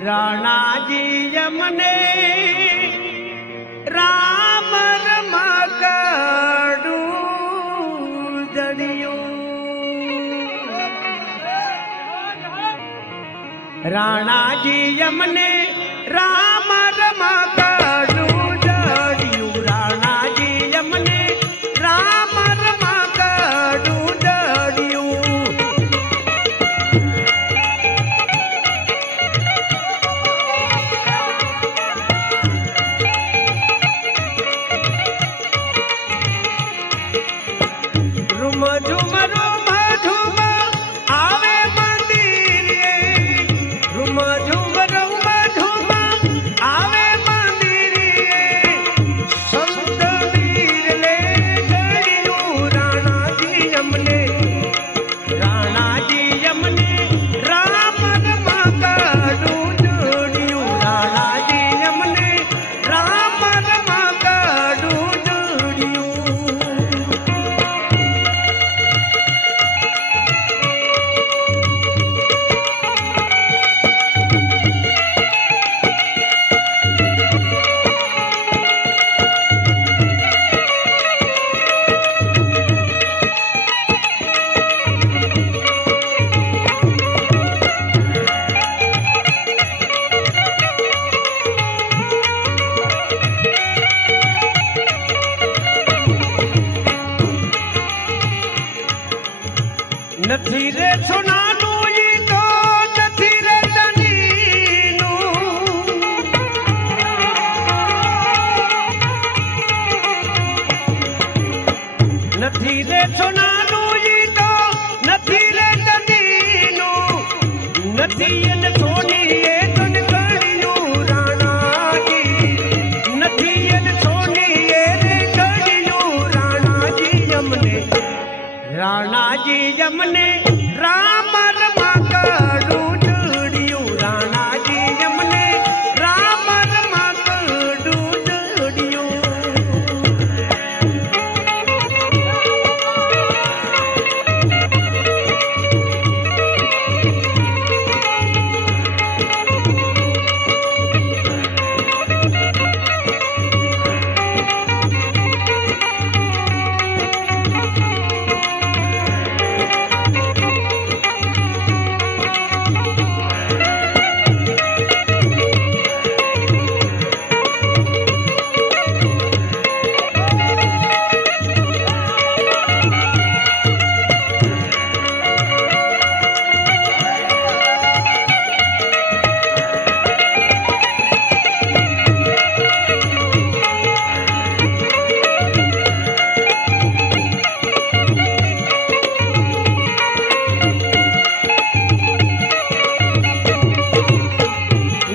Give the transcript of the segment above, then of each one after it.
राणा जी यमने राम रमाकड़ू जड़ियों। राणा जी यमने राम रमाकड़ू जड़ियों। राणा जी यमने राम रमाकड़ू जड़ियों। झुम झुम झुम आवे मंदिरे। झुम झुम झुम आवे मंदिरे। संत वीर ले गड़ियों। राणा जी यमने राम रमाकड़ू जड़ियों। राणा जी यमने राम रमाकड़ू जड़ियों। નથી રે સોનાનું ઈ તો નથી રે ચાંદીનું। નથી રે સોનાનું ઈ તો નથી રે ચાંદીનું। નથી એને સોની એ તન ગળિયું। રાણાજી નથી એને સોની એ રે ગળિયું। રાણાજી यमने राणा जी यमने राम रमाकड़ू जड़ियों। राणा जी यमने राम रमाकड़ू जड़ियों।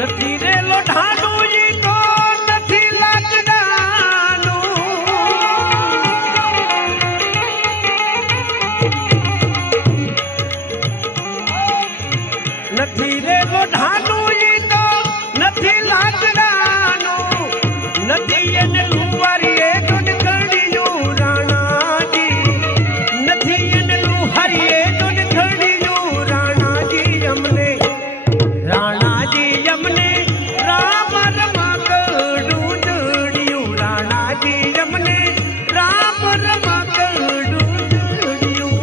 નથી રે લોઢાનું ઈ તો નથી લાકડાનું। નથી રે લોઢાનું ઈ તો નથી લાકડાનું। નથી એને લુવારી એ દોન ઘડિયું। રાણાજી નથી એને લુહારી એ દોન ઘડિયું। રાણાજી यमने राम रमाकड़ू जड़ियों। राणा जी यमने राम रमाकड़ू जड़ियों।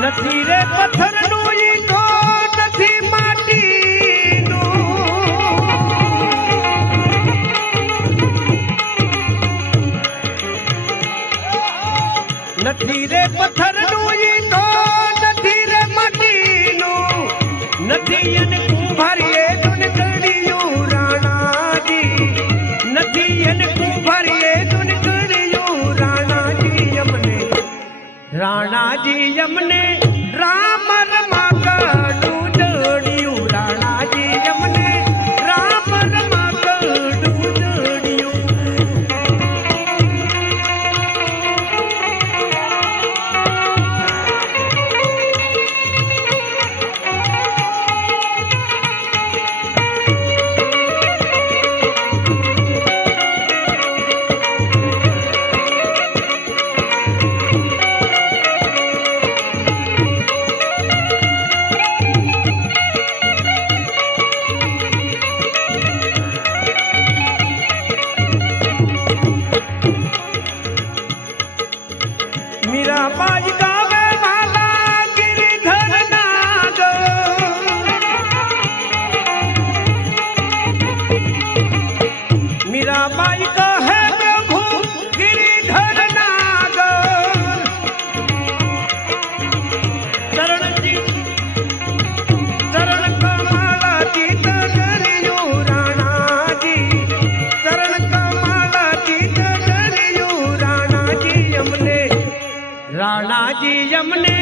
નથી રે પથ્થરનું ઈ તો નથી માટીનું। નથી રે પથ્થરનું ઈ તો નથી રે માટીનું। નથી એને કુંભારી એ દોન ઘડિયું। રાણા રાણાજી અમને રામ રમા કડું જોડિયું રાણાજી અમને રામ રમા કડું જોડિયું मीराबाई गावे माला गिरिधर नाग मीराबाई कहे प्रभु गिरिधर नाग चरण कमला चित धरियो राणा जी चरण कमला चित धरियो राणा जी अमने राणाजी अमने